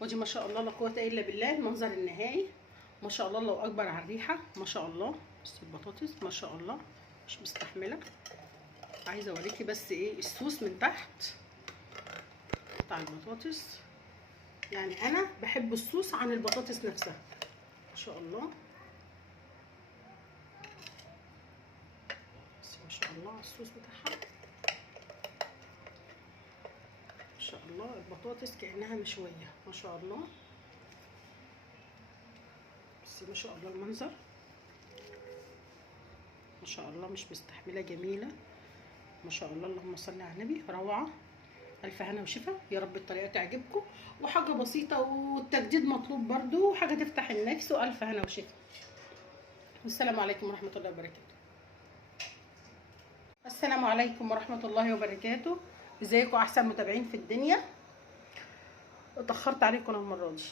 ودي ما شاء الله لا قوه الا بالله المنظر النهائي. ما شاء الله الله اكبر على الريحه. ما شاء الله بصي البطاطس ما شاء الله مش مستحمله. عايزه اوريكي بس ايه الصوص من تحت بتاع البطاطس. يعني انا بحب الصوص عن البطاطس نفسها. ما شاء الله بس ما شاء الله على الصوص بتاعها. ما شاء الله البطاطس كأنها مشوية. ما شاء الله بس ما شاء الله المنظر ما شاء الله مش مستحملة جميلة. ما شاء الله اللهم صل على النبي. روعة. ألف هنا وشفا. يا رب الطريقة تعجبكم وحاجة بسيطة والتجديد مطلوب برضو وحاجة تفتح النفس. وألف هنا وشفا. والسلام عليكم ورحمة الله وبركاته. السلام عليكم ورحمة الله وبركاته. ازيكم احسن متابعين في الدنيا. اتأخرت عليكم المرة دي.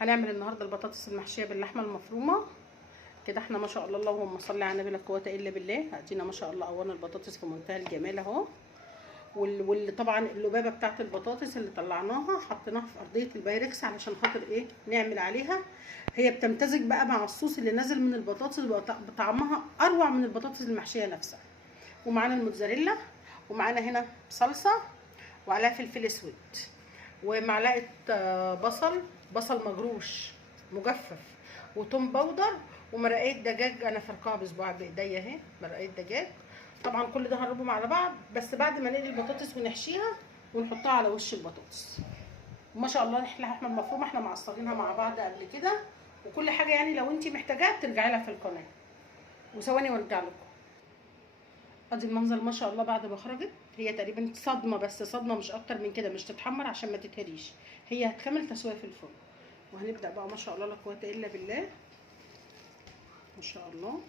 هنعمل النهارده البطاطس المحشية باللحمة المفرومة كده. احنا ما شاء الله اللهم صل على النبي لا قوة الا بالله. ادينا ما شاء الله اولا البطاطس في منتهى الجمال اهو. واللي طبعا اللبابة بتاعت البطاطس اللي طلعناها حطيناها في ارضية البايركس علشان خاطر ايه نعمل عليها. هي بتمتزج بقى مع الصوص اللي نازل من البطاطس بطعمها اروع من البطاطس المحشية نفسها. ومعانا الموتزاريلا ومعانا هنا صلصه وعليها فلفل اسود ومعلقه بصل مجروش مجفف وتوم باودر ومرقه دجاج. انا فرقاها بصباعي بايديا اهي مرقه دجاج. طبعا كل ده هنربهم على بعض بس بعد ما نقلي البطاطس ونحشيها ونحطها على وش البطاطس. وما شاء الله اللحمه المفرومه احنا معصرينها مع بعض قبل كده وكل حاجه. يعني لو انت محتاجاها بترجعي لها في القناه. وثواني وارجع لكم. ادي المنظر ما شاء الله بعد ما خرجت. هي تقريبا صدمه بس صدمه مش اكتر من كده. مش تتحمر عشان ما تتهريش. هي هتكمل تسويه في الفرن. وهنبدا بقى ما شاء الله لا قوه الا بالله. ما شاء الله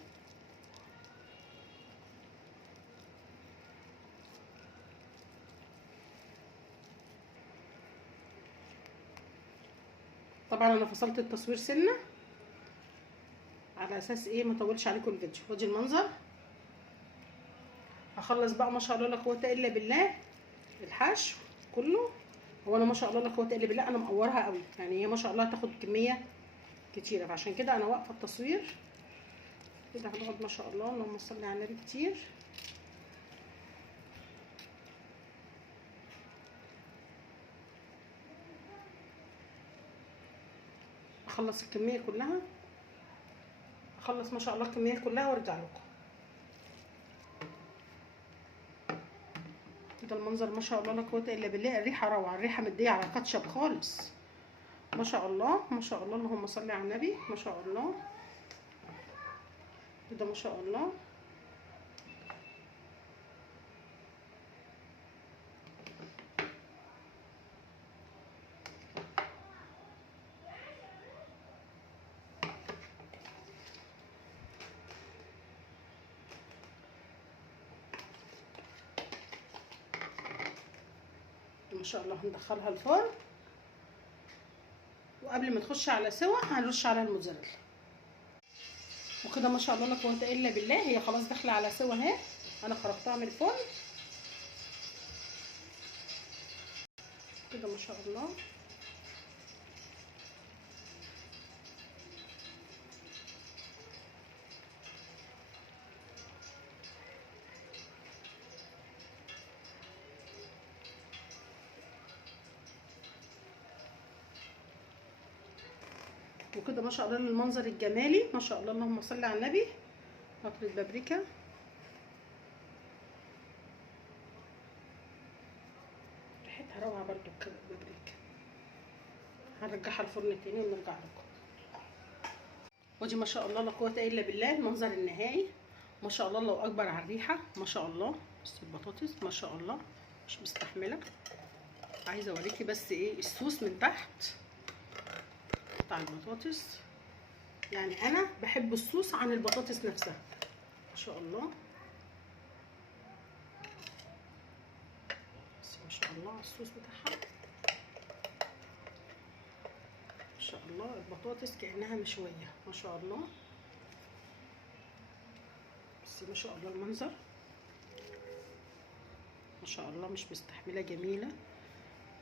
طبعا انا فصلت التصوير سنه على اساس ايه ما اطولش عليكم الفيديو. ودي المنظر. هخلص بقى ما شاء الله لا قوه الا بالله الحشو كله. هو انا ما شاء الله لا قوه الا بالله انا مقورها قوي. يعني هي ما شاء الله هتاخد كميه كتيره فعشان كده انا واقفه التصوير كده. هنقعد ما شاء الله اللهم صل على النبي كتير. اخلص الكميه كلها. اخلص ما شاء الله الكميه كلها وارجع لكم. كده المنظر ما شاء الله لا قوه الا بالله. الريحه روعه. الريحه مديه على كاتشب خالص. ما شاء الله ما شاء الله اللهم صل على النبي. ما شاء الله كده ما شاء الله. ما شاء الله هندخلها الفرن. وقبل ما تخش على سوا هنرش عليها الموتزاريلا. وكده ما شاء الله لا قوه الا بالله. هي خلاص داخله على سوا اهي. انا خرجتها من الفرن كده ما شاء الله. وكده ما شاء الله المنظر الجمالي ما شاء الله اللهم صل على النبي. قطره بابريكا. ريحتها روعه برده البابريكا. هنرجعها الفرن تاني ونرجع لكم. ودي ما شاء الله لا قوه الا بالله المنظر النهائي. ما شاء الله الله اكبر على الريحه. ما شاء الله بصي البطاطس ما شاء الله مش مستحمله. عايزه اوريكي بس ايه الصوص من تحت بتاع البطاطس. يعني انا بحب الصوص عن البطاطس نفسها. ما شاء الله بس ما شاء الله على الصوص بتاعها. ما شاء الله البطاطس كأنها مشوية. ما شاء الله بس ما شاء الله المنظر ما شاء الله مش مستحملة جميلة.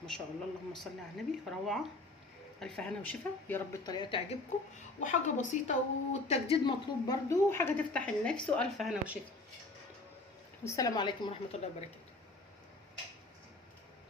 ما شاء الله اللهم صل على النبي. روعة. الف هنا وشفا، يا رب الطريقه تعجبكم، وحاجه بسيطه والتجديد مطلوب برضو، وحاجه تفتح النفس، والف هنا وشفا. والسلام عليكم ورحمه الله وبركاته.